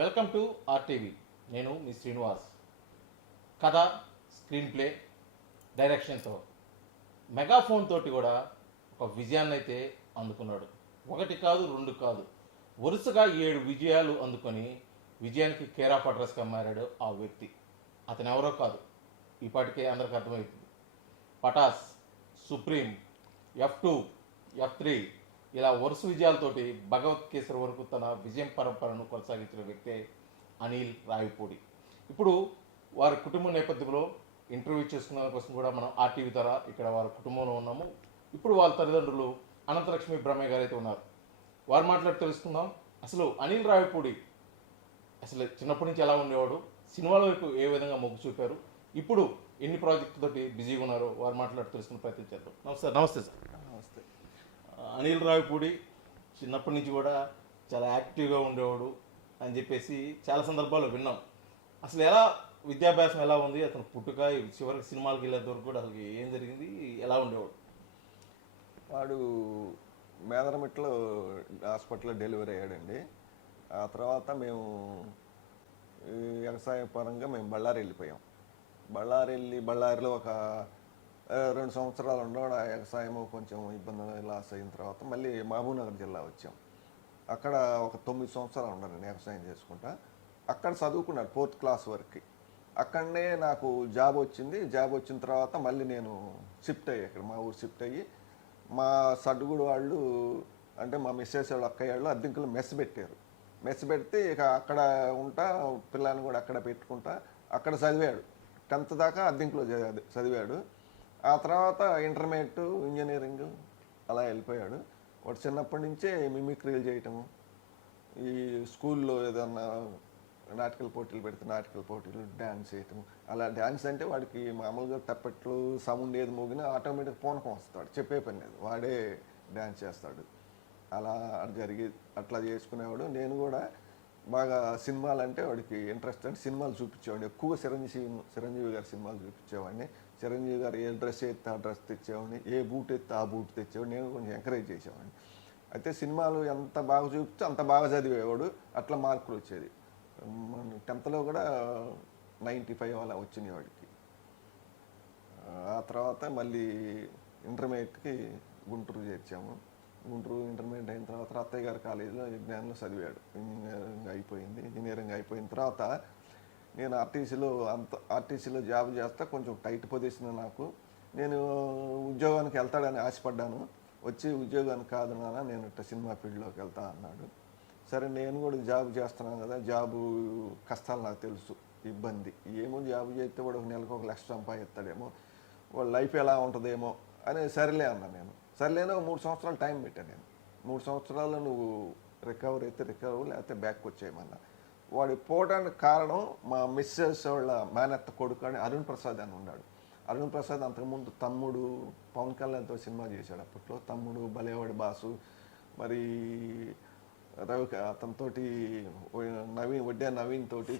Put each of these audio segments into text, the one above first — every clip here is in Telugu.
Welcome to RTV. నేను మీ శ్రీనివాస్. కథ, స్క్రీన్ ప్లే, డైరెక్షన్తో మెగాఫోన్ తోటి కూడా ఒక విజయాన్ని అయితే అందుకున్నాడు. ఒకటి కాదు, రెండు కాదు, వరుసగా 7 విజయాలు అందుకొని విజయానికి కేర్ ఆఫ్ అడ్రస్గా మారాడు ఆ వ్యక్తి. అతను ఎవరో కాదు, ఈపాటికే అందరికి అర్థమవుతుంది. పటాస్, సుప్రీం, F2, F3 ఇలా వరుస విజయాలతోటి భగవత్ కేసరి వరకు తన విజయం పరంపరను కొనసాగించిన వ్యక్తే అనిల్ రావిపూడి. ఇప్పుడు వారి కుటుంబ నేపథ్యంలో ఇంటర్వ్యూ చేసుకున్న కోసం కూడా మనం ఆర్టీవీ ద్వారా ఇక్కడ వారి కుటుంబంలో ఉన్నాము. ఇప్పుడు వాళ్ళ తల్లిదండ్రులు అనంతలక్ష్మి బ్రహ్మయ్య గారు అయితే ఉన్నారు. వారు మాట్లాడి తెలుసుకుందాం. అసలు అనిల్ రావిపూడి అసలు చిన్నప్పటి నుంచి ఎలా ఉండేవాడు, సినిమాల వైపు ఏ విధంగా మొగ్గు చూపారు, ఇప్పుడు ఎన్ని ప్రాజెక్టులతోటి బిజీగా ఉన్నారో వారు మాట్లాడి తెలుసుకునే ప్రయత్నం చేద్దాం. నమస్తే సార్. నమస్తే. అనిల్ రావిపూడి చిన్నప్పటి నుంచి కూడా చాలా యాక్టివ్గా ఉండేవాడు అని చెప్పేసి చాలా సందర్భాల్లో విన్నాం. అసలు ఎలా విద్యాభ్యాసం ఎలా ఉంది, అతను పుట్టుక చివరికి సినిమాలకు వెళ్ళేంత వరకు కూడా అసలు ఏం జరిగింది, ఎలా ఉండేవాడు? వాడు మేదరమిట్లో హాస్పిటల్లో డెలివరీ అయ్యాడండి. ఆ తర్వాత మేము వ్యవసాయ పరంగా మేము బళ్ళారి వెళ్ళిపోయాం. బళ్ళారిలో ఒక 2 సంవత్సరాలు ఉండడం, ఆ వ్యవసాయము కొంచెం ఇబ్బంది లాస్ అయిన తర్వాత మళ్ళీ మహబూబ్నగర్ జిల్లా వచ్చాం. అక్కడ ఒక 9 సంవత్సరాలు ఉన్నానండి వ్యవసాయం చేసుకుంటా. అక్కడ చదువుకున్నాడు 4th క్లాస్ వరకు. అక్కడనే నాకు జాబ్ వచ్చింది. జాబ్ వచ్చిన తర్వాత మళ్ళీ నేను షిఫ్ట్ అయ్యి ఇక్కడ మా ఊరు షిఫ్ట్ అయ్యి మా సడ్డుగూడు వాళ్ళు అంటే మా మిస్సెస్ వాళ్ళు అక్కయ్య వాళ్ళు అద్దెంకులు మెస్ పెట్టారు. మెస్ పెడితే ఇక అక్కడ ఉంటా, పిల్లల్ని కూడా అక్కడ పెట్టుకుంటా. అక్కడ చదివాడు 10th దాకా అద్దెంకులో చదివాడు. ఆ తర్వాత ఇంటర్మీడియట్, ఇంజనీరింగ్ అలా వెళ్ళిపోయాడు. వాడు చిన్నప్పటి నుంచే మిమిక్రీలు చేయటము, ఈ స్కూల్లో ఏదన్నా నాటకాల పోటీలు పెడితే నాటకాల పోటీలు, డ్యాన్స్ చేయటం. అలా డ్యాన్స్ అంటే వాడికి మామూలుగా తప్పట్లు సౌండ్ ఏది మోగినా ఆటోమేటిక్ పూనకం వస్తాడు, చెప్పే పని లేదు, వాడే డ్యాన్స్ చేస్తాడు. అలా అట్లా చేసుకునేవాడు. నేను కూడా బాగా సినిమాలు అంటే వాడికి ఇంట్రెస్ట్ అంటే సినిమాలు చూపించేవాడిని. ఎక్కువగా చిరంజీవి గారి సినిమాలు చూపించేవాడిని. చిరంజీవి గారు ఏ డ్రెస్ ఎత్తే ఆ డ్రెస్ తెచ్చేవాడిని, ఏ బూట్ ఎత్తే ఆ బూట్ తెచ్చేవాడిని. నేను కొంచెం ఎంకరేజ్ చేసేవాడిని. అయితే సినిమాలు ఎంత బాగా చూపిస్తే అంత బాగా చదివేవాడు. అట్లా మార్కులు వచ్చేది. 10thలో కూడా 95 అలా వచ్చినాయి వాడికి. ఆ తర్వాత మళ్ళీ ఇంటర్మీడియట్కి గుంటూరు చేర్చాము. గుంటూరు ఇంటర్మీడియట్ అయిన తర్వాత అత్తయ్య గారి కాలేజీలో విజ్ఞానంలో చదివాడు. ఇంజనీరింగ్ అయిపోయిన తర్వాత నేను ఆర్టీసీలో జాబ్ చేస్తా. కొంచెం టైట్ పొజిషన్ నాకు. నేను ఉద్యోగానికి వెళ్తాడని ఆశపడ్డాను. వచ్చి ఉద్యోగానికి కాదు నాన్న, నేను ఇట్లా సినిమా ఫీల్డ్లోకి వెళ్తా అన్నాడు. సరే, నేను కూడా జాబ్ చేస్తున్నాను కదా, జాబు కష్టాలు నాకు తెలుసు, ఇబ్బంది ఏమో, జాబు చేస్తే వాడు ఒక నెలకు 1 లక్ష సంపాదిస్తాడేమో, వాళ్ళ లైఫ్ ఎలా ఉంటుందేమో అని సరేలే అన్నా నేను. సరేలేనో 3 సంవత్సరాలు టైం పెట్టాను నేను. 3 సంవత్సరాలు నువ్వు రికవర్ అయితే రికవర్, లేకపోతే బ్యాక్ వచ్చేయమన్నా. వాడు పోవడానికి కారణం మా మిస్సెస్ వాళ్ళ మేనత్త కొడుకు అని అరుణ్ ప్రసాద్ అని ఉన్నాడు. అరుణ్ ప్రసాద్ అంతకుముందు తమ్ముడు పవన్ కళ్యాణ్తో సినిమా చేశాడు. అప్పట్లో తమ్ముడు, బలేవాడి బాసు, మరి రవి అతనితోటి నవీన్ తోటి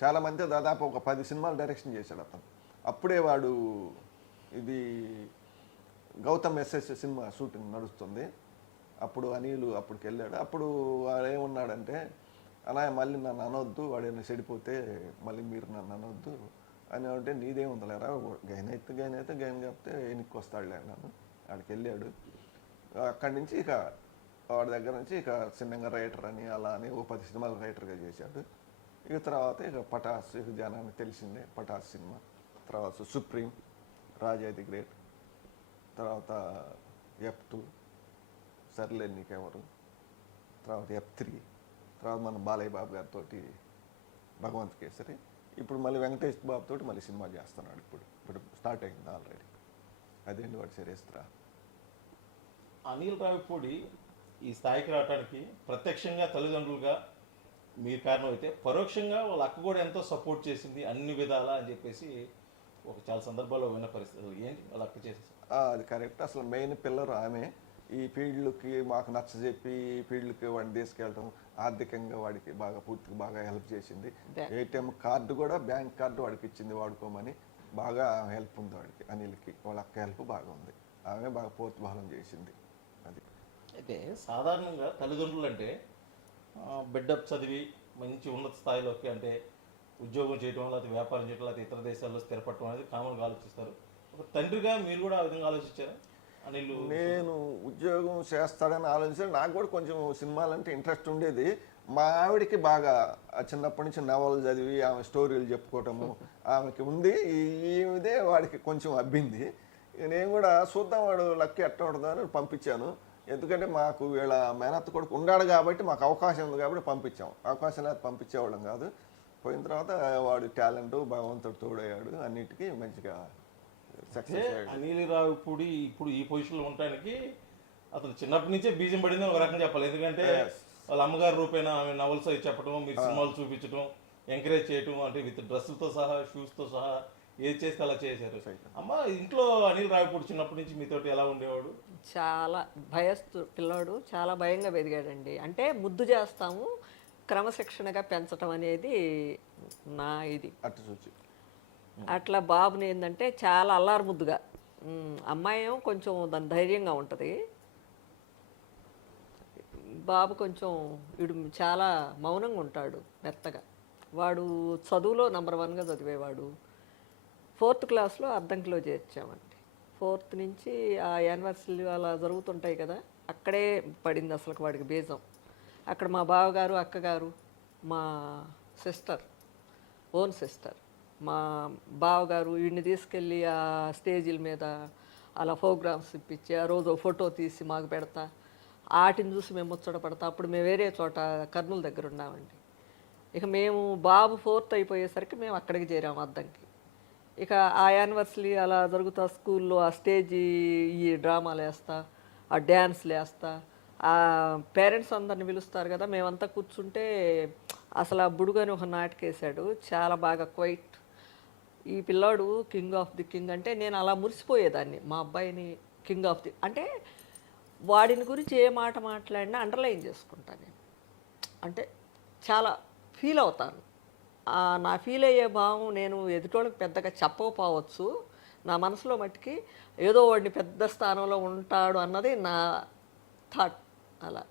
చాలామంది దాదాపు ఒక 10 సినిమాలు డైరెక్షన్ చేశాడు అతను. అప్పుడే వాడు ఇది గౌతమ్ ఎస్ఎస్ సినిమా షూటింగ్ నడుస్తుంది. అప్పుడు అనిల్ అప్పటికి వెళ్ళాడు. అప్పుడు వాడు ఏమన్నాడంటే, అన్నయ్య మళ్ళీ నన్ను అనొద్దు, వాడేమైనా చెడిపోతే మళ్ళీ మీరు నన్ను అనొద్దు అని అంటే, నీదేముందలేరా, గైన్ కాకపోతే ఎన్నికి వస్తాడులే అన్నాను. వాడికి వెళ్ళాడు. అక్కడి నుంచి ఇక వాడి దగ్గర నుంచి ఇక చిన్నగా రైటర్ అని అలా అని ఓ 10 సినిమాలు రైటర్గా చేశాడు. ఇక తర్వాత ఇక పటాస్, ఇక జనానికి తెలిసిందే పటాస్ సినిమా. తర్వాత సుప్రీం, రాజా ది గ్రేట్, తర్వాత F2, సర్లే నీకెవరు, తర్వాత F3, తర్వాత మన బాలయ్య బాబు గారితో భగవంత్ కేసరి. ఇప్పుడు మళ్ళీ వెంకటేష్ బాబు తోటి మళ్ళీ సినిమా చేస్తున్నాడు. ఇప్పుడు స్టార్ట్ అయింది ఆల్రెడీ. అదేంటి వాడు చరిత్ర. అనిల్ రావిపూడి ఈ స్థాయికి రావడానికి ప్రత్యక్షంగా తల్లిదండ్రులుగా మీరు కారణం అయితే, పరోక్షంగా వాళ్ళ అక్క కూడా ఎంతో సపోర్ట్ చేసింది అన్ని విధాలా అని చెప్పేసి ఒక చాలా సందర్భాల్లో విన్న పరిస్థితులు. ఏంటి వాళ్ళ అక్క చేసేసి? అది కరెక్ట్. అసలు మెయిన్ పిల్లర్ ఆమె. ఈ ఫీల్డ్కి మాకు నచ్చజెప్పి ఈ ఫీల్డ్కి వాడిని తీసుకెళ్ళటం, ఆర్థికంగా వాడికి పూర్తిగా బాగా హెల్ప్ చేసింది. ఏటీఎం కార్డు కూడా, బ్యాంక్ కార్డు వాడికి ఇచ్చింది వాడుకోమని. బాగా హెల్ప్ ఉంది వాడికి, అనిల్కి. వాళ్ళ అక్క హెల్ప్ బాగా ఉంది. ఆమె బాగా ప్రోత్సాహం చేసింది. అది అయితే సాధారణంగా తల్లిదండ్రులు అంటే బిడ్డప్ చదివి మంచి ఉన్నత స్థాయిలోకి అంటే ఉద్యోగం చేయడం లేకపోతే వ్యాపారం చేయడం లేకపోతే ఇతర దేశాల్లో స్థిరపడటం అనేది కామన్గా ఆలోచిస్తారు. ఒక తండ్రిగా మీరు కూడా ఆ విధంగా ఆలోచించారా అనిల్? నేను ఉద్యోగం చేస్తాడని ఆలోచించి నాకు కూడా కొంచెం సినిమాలంటే ఇంట్రెస్ట్ ఉండేది. మా ఆవిడకి బాగా చిన్నప్పటి నుంచి నవలు చదివి ఆమె స్టోరీలు చెప్పుకోవటము ఆమెకి ఉంది. ఇదే వాడికి కొంచెం అబ్బింది. నేను కూడా చూద్దాం వాడు లక్కి ఎట్ట ఉంటుందో అని పంపించాను. ఎందుకంటే మాకు వీళ్ళ మేనత్త కొడుకు ఉన్నాడు కాబట్టి మాకు అవకాశం ఉంది కాబట్టి పంపించాం. అవకాశం లేదు పంపించేవాళ్ళం కాదు. పోయిన తర్వాత వాడు టాలెంట్ భగవంతుడు తోడయ్యాడు, అన్నిటికీ మంచిగా సక్సెస్ అయ్యాడు. అనిల్ రావిపూడి ఇప్పుడు ఈ పొజిషన్లో ఉండటానికి అతను చిన్నప్పటి నుంచే బీజం పడింది ఒక రకంగా చెప్పాలి. ఎందుకంటే వాళ్ళ అమ్మగారి రూపేణ ఆమె నవల్స్ అవి చెప్పడం, మీరు సినిమాలు చూపించడం, ఎంకరేజ్ చేయడం, అంటే విత్ డ్రెస్సులతో సహా షూస్తో సహా ఏది చేస్తే అలా చేశారు. అమ్మ ఇంట్లో అనిల్ రావిపూడి చిన్నప్పటి నుంచి మీతోటి ఎలా ఉండేవాడు? చాలా భయస్తు పిల్లాడు, చాలా భయంగా పెరిగాడండి. అంటే ముద్దు చేస్తాము, క్రమశిక్షణగా పెంచడం అనేది నా ఇది. అట్టు చూచి అట్లా బాబుని ఏంటంటే చాలా అల్లారు ముద్దుగా, అమ్మాయి ఏమో కొంచెం దాని ధైర్యంగా ఉంటుంది. బాబు కొంచెం వీడు చాలా మౌనంగా ఉంటాడు, మెత్తగా. వాడు చదువులో నంబర్ 1గా చదివేవాడు. 4th క్లాస్లో అద్దంకిలో చేర్చామండి. 4th నుంచి ఆ యానివర్సరీ అలా జరుగుతుంటాయి కదా, అక్కడే పడింది అసలు వాడికి బీజం. అక్కడ మా బావగారు, అక్కగారు, మా సిస్టర్, ఓన్ సిస్టర్, మా బావగారు వీడిని తీసుకెళ్ళి ఆ స్టేజీల మీద అలా ప్రోగ్రామ్స్ ఇప్పించి ఆ రోజు ఫోటో తీసి మాకు పెడతా, వాటిని చూసి మేము ముచ్చట పడతా. అప్పుడు మేము వేరే చోట కర్నూలు దగ్గర ఉన్నామండి. ఇక మేము బాబు 4th అయిపోయేసరికి మేము అక్కడికి చేరాము అద్దంకి. ఇక ఆ యానివర్సరీ అలా జరుగుతా స్కూల్లో ఆ స్టేజీ ఈ డ్రామాలు వేస్తా, ఆ డ్యాన్స్లు వేస్తా, ఆ పేరెంట్స్ అందరిని పిలుస్తారు కదా, మేమంతా కూర్చుంటే అసలు ఆ బుడుగని ఒక నాటకేశాడు, చాలా బాగా క్వైట్. ఈ పిల్లాడు కింగ్ ఆఫ్ ది కింగ్ అంటే నేను అలా మురిసిపోయేదాన్ని. మా అబ్బాయిని కింగ్ ఆఫ్ ది అంటే వాడిని గురించి ఏ మాట మాట్లాడినా అండర్లైన్ చేసుకుంటాను నేను. అంటే చాలా ఫీల్ అవుతాను. నా ఫీల్ అయ్యే భావం నేను ఎదుటోళ్ళకి పెద్దగా చెప్పకపోవచ్చు, నా మనసులో మట్టుకి ఏదో వాడిని పెద్ద స్థానంలో ఉంటాడు అన్నది నా థాట్. అలా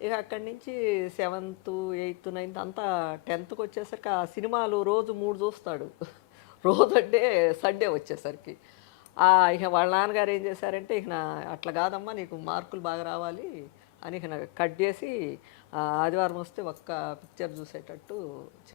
ఇక అక్కడి నుంచి 7th 8th 9th అంతా 10thకి వచ్చేసరికి ఆ సినిమాలు రోజు 3 చూస్తాడు. రోజు అంటే సండే వచ్చేసరికి ఇక వాళ్ళ నాన్నగారు ఏం చేశారంటే, ఇక అట్లా కాదమ్మా నీకు మార్కులు బాగా రావాలి అని ఇక కట్ చేసి ఆదివారం వస్తే ఒక్క పిక్చర్ చూసేటట్టు